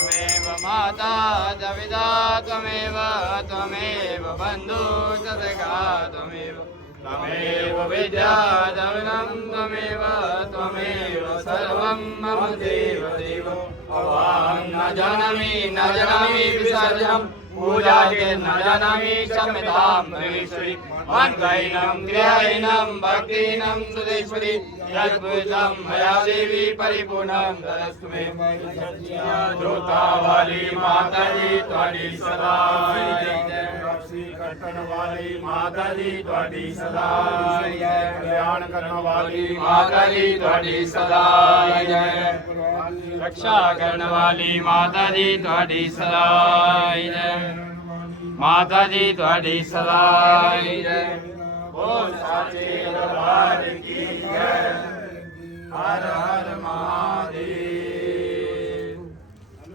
त्वमेव माता च पिता त्वमेव त्वमेव बन्धु च सखा त्वमेव त्वमेव विद्या च विनं त्वमेव त्वमेव सर्वं मम देव देव अहं न जानामि विसर्जनं पूजा न जानामि क्षम्यतां भवेश्वरि मन्त्रहीनं क्रियाहीनं भक्तिहीनं सुदेश्वरि यद्भुतं मया देवी परिपूर्णं तदस्तु मे जोतावाली माता जी तुहाडी सदा जय कटन वाली माता जी तुहाडी सदा जय कल्याण करन वाली माता जी तुहाडी सदा जय रक्षा करन वाली माता जी तुहाडी सदा जय माता जी तुहाडी सदा जय बोल साचे दरबार की जय हर हर महादेव।